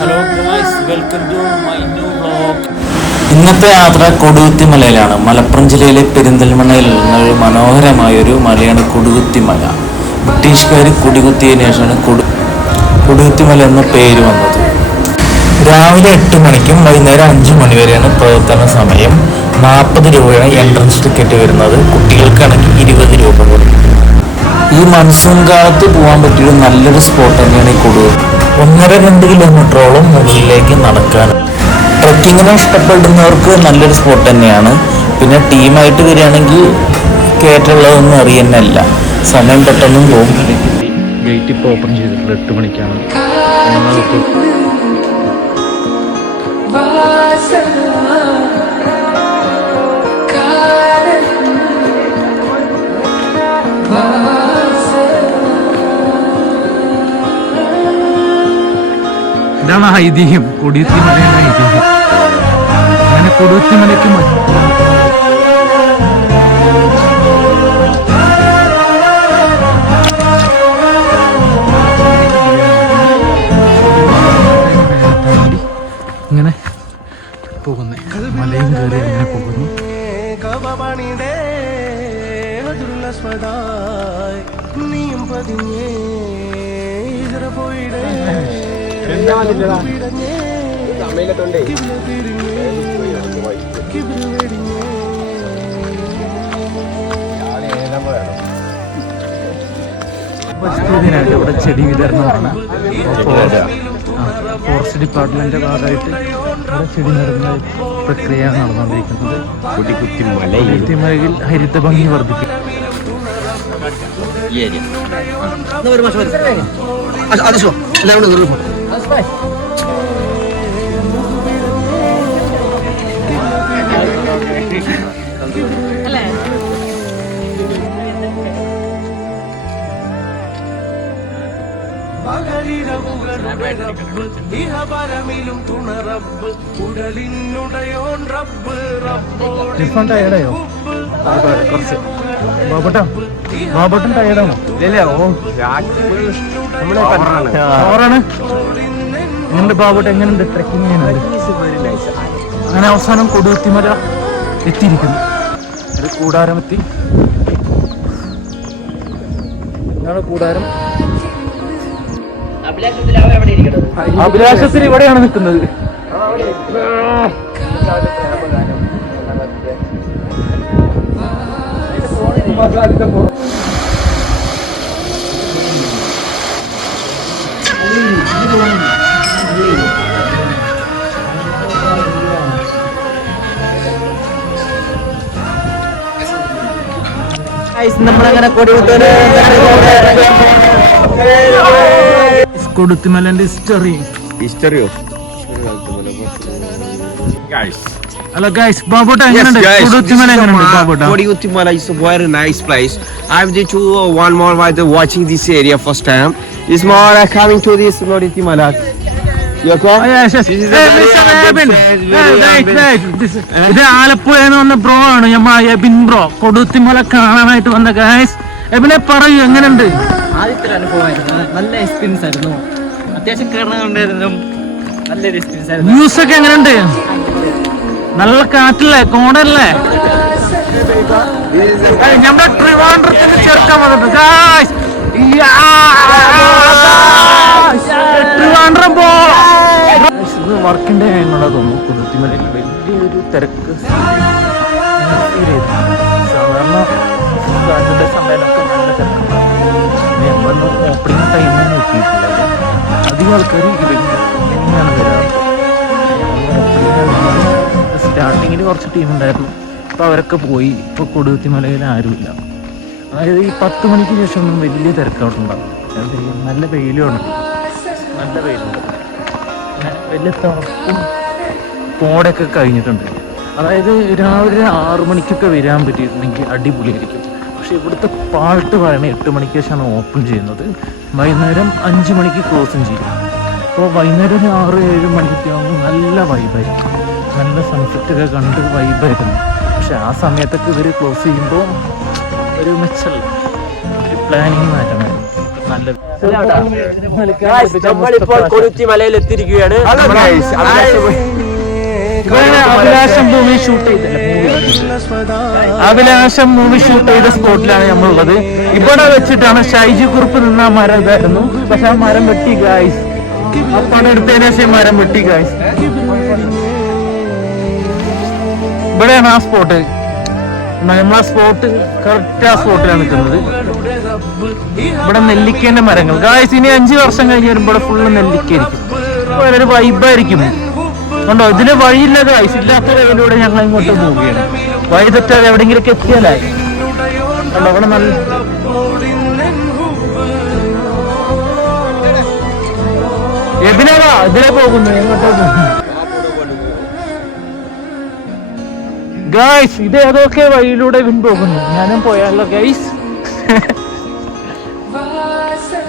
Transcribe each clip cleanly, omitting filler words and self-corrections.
Hello guys, welcome to my new vlog. ഇന്നത്തെ യാത്ര കൊടുകുത്തിമലയിലാണ്. മലപ്പുറം ജില്ലയിലെ പെരിന്തൽമണ്ണയിൽ നിന്നൊരു മനോഹരമായൊരു മലയാണ് കൊടുകുത്തിമല. ബ്രിട്ടീഷുകാർ കുടികുത്തിയതിനു ശേഷമാണ് കൊടുകുത്തിമല എന്ന പേര് വന്നത്. രാവിലെ 8 മണിക്കും വൈകുന്നേരം 5 മണി വരെയാണ് പ്രവർത്തന സമയം. 40 രൂപയാണ് എൻട്രൻസ് ടിക്കറ്റ് വരുന്നത്. കുട്ടികൾക്കാണെങ്കിൽ 20 രൂപ കൊടുക്കും. ഈ മൺസൂൺ കാലത്ത് പോകാൻ പറ്റിയൊരു നല്ലൊരു സ്പോട്ട് തന്നെയാണ് ഈ കൊടുകുത്തി. 1.5-2 കിലോമീറ്ററോളം മുകളിലേക്ക് നടക്കാൻ. ട്രക്കിങ്ങിനെ ഇഷ്ടപ്പെടുന്നവർക്ക് നല്ലൊരു സ്പോട്ട് തന്നെയാണ്. പിന്നെ ടീമായിട്ട് വരികയാണെങ്കിൽ കയറ്റുള്ളതൊന്നും അറിയുന്നല്ല, സമയം പെട്ടെന്നും പോകും. ഗേറ്റ് ഇപ്പോൾ ഓപ്പൺ ചെയ്തിട്ടുള്ള 8 മണിക്കാണ്. ഇതാണ് ഐതിഹ്യം, കൊടുകുത്തിമലയുടെ ഐതിഹ്യം. അങ്ങനെ കൊടുകുത്തിമലയ്ക്ക് ഇങ്ങനെ പോകുന്നേ, മലയും കയറി ഇങ്ങനെ പോകുന്നു. പരിസ്ഥിതിനായിട്ട് ഇവിടെ ചെടി വിതരണമാണ്. ഫോറസ്റ്റ് ഡിപ്പാർട്ട്മെന്റിന്റെ ഭാഗമായിട്ട് ഇവിടെ ചെടി നടുന്ന പ്രക്രിയ നടന്നുകൊണ്ടിരിക്കുന്നത്. കൊടുകുത്തിമലയിൽ ഹരിത ഭംഗി വർദ്ധിക്കും. ടയർഡായോ കുറച്ച്? ബാബോട്ടൻ ടയർഡാണോ? ഓറാണ്. എങ്ങനെയുണ്ട് ബാബോട്ട്? എങ്ങനെയുണ്ട് ട്രെക്കിങ് ചെയ്യുന്നത്? അങ്ങനെ അവസാനം കൊടുകുത്തിമല എത്തിയിരിക്കുന്നു. ഒരു കൂടാരം എത്തി. ഇതാണ് കൂടാരം. അഭിലാഷത്തിൽ ഇവിടെയാണ് നിൽക്കുന്നത്. നമ്മളങ്ങനെ കൊടുകുത്തിമലന്റെ ഹിസ്റ്ററിയോ? Hello guys, Babota, Kodigutimala is a very nice place. I'm the two one more while watching this area first time. This more coming to this Kodigutimala. You okay? Yes. ഇത് ആലപ്പുഴയിൽ നിന്ന് വന്ന ബ്രോ ആണ്. എബിൻ ബ്രോ കൊടുകുത്തിമല കാണാനായിട്ട് വന്ന guys. എബിനെ പറയൂ, എങ്ങനെയുണ്ട്? ആദ്യത്തെ അനുഭവമായിരുന്നു, നല്ല എക്സ്പീരിയൻസ് ആയിരുന്നു. അത്യാവശ്യം കേരളം നല്ലൊരു എക്സ്പീരിയൻസ് ആയിരുന്നു. ന്യൂസ് ഒക്കെ എങ്ങനെയുണ്ട്? നല്ല കാറ്റല്ലേ, കോടല്ലേ? നമ്മുടെ ട്രിവാൻഡ്രത്തിന് ചേർക്കാൻ വന്നിട്ട് ഗൈസ്. ട്രിവാൻഡ്രം വർക്കിന്റെ എന്നുള്ളത് തോന്നുന്നു. കൊടുകുത്തിമലയിൽ വലിയൊരു തിരക്ക്. സാധാരണ സാറ്റർഡേ സൺഡേയിലൊക്കെ നല്ല തിരക്കുണ്ടാവും. ഓപ്പണിംഗ് ടൈമിൽ എത്തിയിട്ടില്ല. അധികം ആൾക്കാർ ഇങ്ങനെയാണ് വരാറ്. സ്റ്റാർട്ടിങ്ങിൽ കുറച്ച് ടീമുണ്ടായിരുന്നു, അപ്പോൾ അവരൊക്കെ പോയി. ഇപ്പോൾ കൊടുകുത്തിമലയിൽ ആരുമില്ല. അതായത് ഈ 10 മണിക്ക് ശേഷം ഒന്നും വലിയ തിരക്കോട്ടുണ്ടാകും. നല്ല വെയിലുണ്ട്, നല്ല വെയിലുണ്ട്. പിന്നെ വലിയ തണുപ്പും കോടയൊക്കെ കഴിഞ്ഞിട്ടുണ്ട്. അതായത് രാവിലെ 6 മണിക്കൊക്കെ വരാൻ പറ്റിയിട്ടുണ്ടെങ്കിൽ അടിപൊളിയായിരിക്കും. പക്ഷെ ഇവിടുത്തെ പാട്ട് പറയണേ 8 മണിക്ക് ശേഷമാണ് ഓപ്പൺ ചെയ്യുന്നത്. വൈകുന്നേരം 5 മണിക്ക് ക്ലോസും ചെയ്യും. അപ്പോൾ വൈകുന്നേരം 6-7 മണിക്കൊക്കെ ആകുമ്പോൾ നല്ല വൈബായിരിക്കും. നല്ല സൺസെറ്റൊക്കെ കണ്ട് വൈബായിരുന്നു. പക്ഷെ ആ സമയത്തൊക്കെ ഇവർ ക്ലോസ് ചെയ്യുമ്പോൾ ഒരു മെച്ചല്ല, ഒരു പ്ലാനിങ് മാറ്റമായിരുന്നു. നല്ല നമ്മളിപ്പോൾ കൊളുത്തി മലയിൽ എത്തിയിരിക്കുകയാണ്. അഭിലാഷം മൂവി ഷൂട്ട് ചെയ്തല്ലേ, അഭിലാഷം മൂവി ഷൂട്ട് ചെയ്ത സ്പോട്ടിലാണ് നമ്മളുള്ളത്. ഇവിടെ വെച്ചിട്ടാണ് ഷൈജു കുറുപ്പ് നിന്ന മരം ഇതായിരുന്നു. പക്ഷെ ആ മരം വെട്ടി ഗായ്സ്, ആ പണം എടുത്തതിന് ശേഷം മരം വെട്ടി ഗായ്സ്. ഇവിടെയാണ് ആ സ്പോട്ട്. നമ്മളാ സ്പോട്ട് കറക്റ്റ് ആ സ്പോട്ടിലാണ് നിൽക്കുന്നത്. ഇവിടെ നെല്ലിക്കേന്റെ മരങ്ങൾ ഗായ്സ്. ഇനി 5 വർഷം കഴിഞ്ഞ് വരുമ്പോൾ ഇവിടെ ഫുള്ള് നെല്ലിക്കായിരിക്കും. വളരെ വൈബായിരിക്കും. കണ്ടോ, ഇതിന് വഴിയില്ല ഗായ്സ്. ഇല്ലാത്ത വഴിയിലൂടെ ഞങ്ങൾ ഇങ്ങോട്ട് പോവുകയാണ്. വഴി തെറ്റാതെ എവിടെയെങ്കിലൊക്കെ എത്തിയാലായി. കണ്ടോ, ഇവിടെ നല്ല ഇതിലെ പോകുന്നു എങ്ങോട്ടോ പോകുന്നു ഗായ്സ്. ഇത് ഏതൊക്കെ വഴിയിലൂടെ ഇവൻ പോകുന്നു. ഞാനും പോയാലോ ഗായ്സ്.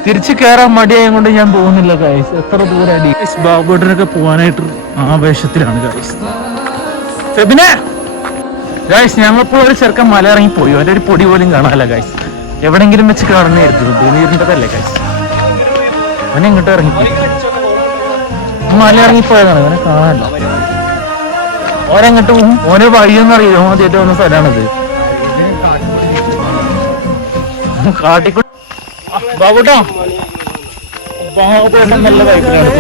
തിരിച്ചു കയറാൻ മടിയായ കൊണ്ട് ഞാൻ പോകുന്നില്ല ഗായ്സ്. എത്ര ദൂരടി. ബാബുട്ടിനൊക്കെ പോവാനായിട്ട് ആവേശത്തിലാണ് ഗായ്സ്. ഫെബിനെ ഗായ്സ്, ഞങ്ങളിപ്പോൾ ഒരു ചെറുക്കൻ മല ഇറങ്ങി പോയി. അവൻ്റെ ഒരു പൊടി പോലും കാണാനല്ല ഗായ്സ്. എവിടെങ്കിലും വെച്ച് കാണുന്നതായിരുന്നു. ഭൂമിയിരുന്നതല്ലേ ഗായ്സ്. അവനെ ഇങ്ങോട്ട് ഇറങ്ങിപ്പോയി. മല ഇറങ്ങിപ്പോയതാണ്. അവനെ കാണാനല്ല. ഓരെങ്ങോട്ട് പോകും? ഓരോ വഴിയൊന്നും അറിയില്ല. ആദ്യമായിട്ട് വന്ന സ്ഥലമാണിത്. കാട്ടിക്കൂടെ ബാബുട്ടോ, ബാബുട്ടൻ നല്ല വൈബിലാണ്.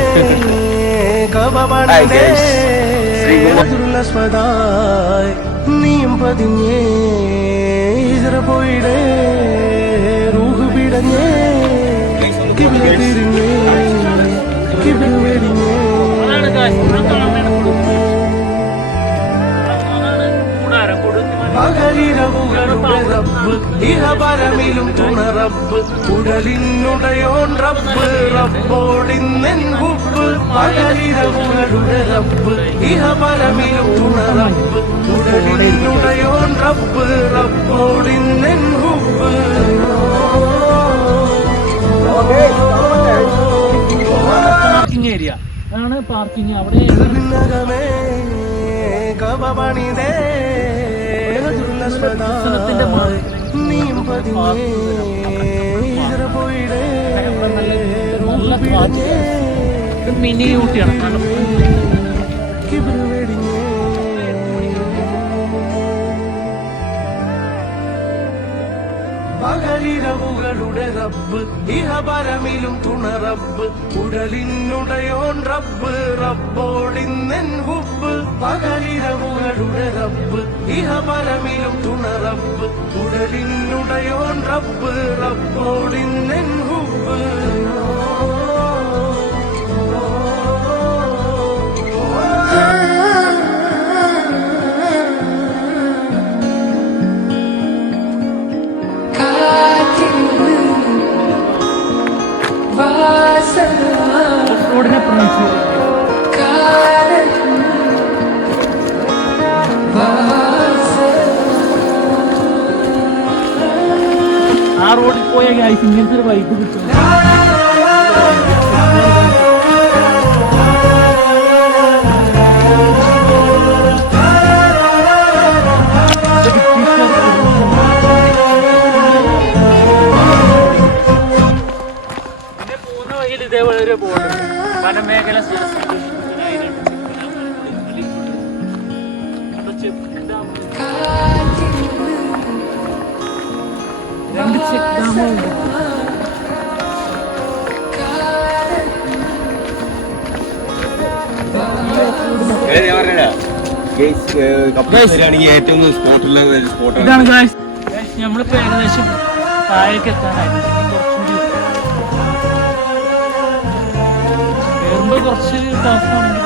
പകലിരവുകളുടെ റബ്ബ് ഇഹപരമിലും തുണറബ്ബ് ഉടലിനുടയോൻ റബ്ബ് റബ്ബോടിന്നെൻ ഹുബ്ബ്. പകലിരവുകളുടെ റബ്ബ് ഇഹപരമിലും തുണറബ്ബ് ഉടലിനുടയോൻ റബ്ബ് റബ്ബോടിന്നെൻ ഹുബ്ബ്. പാർക്കിംഗ് ഏരിയ ആണ്. പാർക്കിംഗ് അവിടെ കവപണിതേ മിനി ഊട്ടിയാണ്. പകലിരവുകളുടെ റബ്ബ് ഇഹപരമിലും തുണറബ്ബ് ഉടലിനുടയോൻ റബ്ബ് റബ്ബോടിന്നെൻ ഹുബ്ബ്. പകലിരവുകളുടെ റബ്ബ് ഇഹപരമിലും തുണറബ്ബ് ഉടലിനുടയോൻ റബ്ബ് റബ്ബോടിന്നെൻ ഹുബ്ബ്. റോഡിനെ പ്രണയിച്ചു. ആ റോഡിൽ പോയ ഗായ്സ് ഇങ്ങനത്തെ ഒരു വൈബ് കിട്ടും. ഇതേപോലെ ഒരു ബോർഡ് വനമേഖല രണ്ട് ചെക്ക് ഡാമുണ്ട്. ഏറ്റവും സ്പോട്ടുള്ള സ്പോട്ടാണ്. ഇതാണ് ഗായ്സ്. നമ്മളിപ്പോ ഏകദേശം താഴേക്ക് എത്താനായിരുന്നു. കയറുമ്പോ കുറച്ച് ടഫാണെങ്കിൽ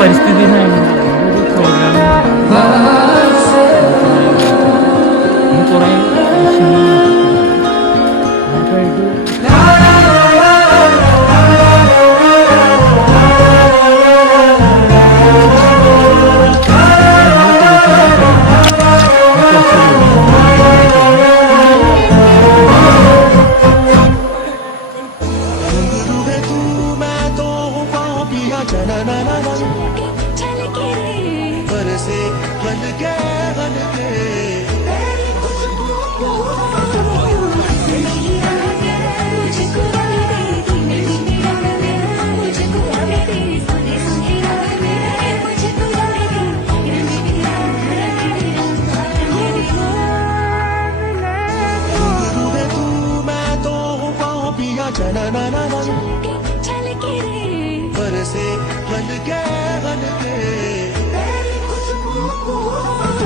പരിസ്ഥിതി പ്രോഗ്രാം കുറെ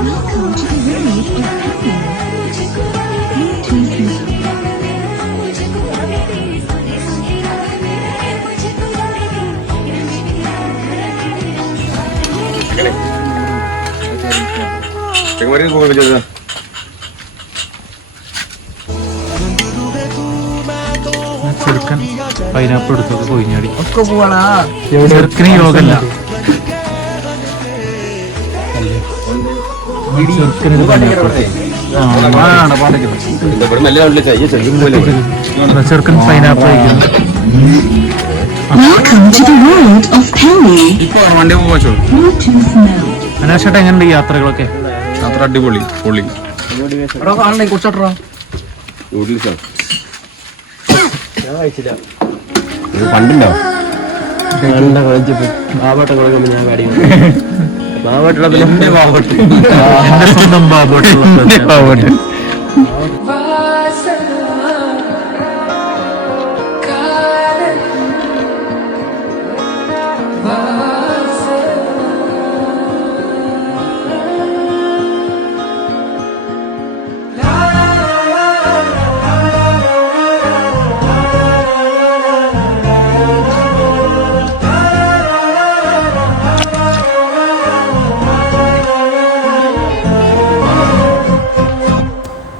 Welcome to the Village of Happiness. Please ചെങ്ങമരി പോകുമ്പോൾ ചെയ്തതാ. ചെറുക്കൻ പൈനാപ്പിൾ എടുത്തൊക്കെ കൊയിഞ്ഞാടി. ഒക്കെ പോവാണാ. ചെറുക്കന് യോഗല്ല. ചെറുക്കന് ഇത് പാട്ടിക്കട്ടെ ഇവിടെ. എന്താ ഇവിടെ നല്ല ആളില്ല ചയ്യ ചെറുക്കും പോലെ ഇവിടെ. ചെറുക്കൻ പൈനാപ്പിൾ കഴിക്കുന്നു. Welcome to the world of Penny. വണ്ടി പോവാച്ചോ. Bluetooth now. അനാശേട്ടാ എങ്ങനെയുണ്ട് ഈ യാത്രകളൊക്കെ? അത്ര അടിപൊളി പൊളി. ഇവിടെ കാണണേ കുറിച്ചോട്ടോ. നൂഡിൽസാ ഇത് പണ്ടുണ്ടോ? എന്റെ സ്വന്തം ബാബോട്ടുള്ള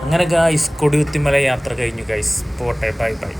അങ്ങനെ ഗായ്സ് കൊടികുത്തിമല യാത്ര കഴിഞ്ഞു ഗൈസ്. പോട്ടെ, ബൈ ബൈ.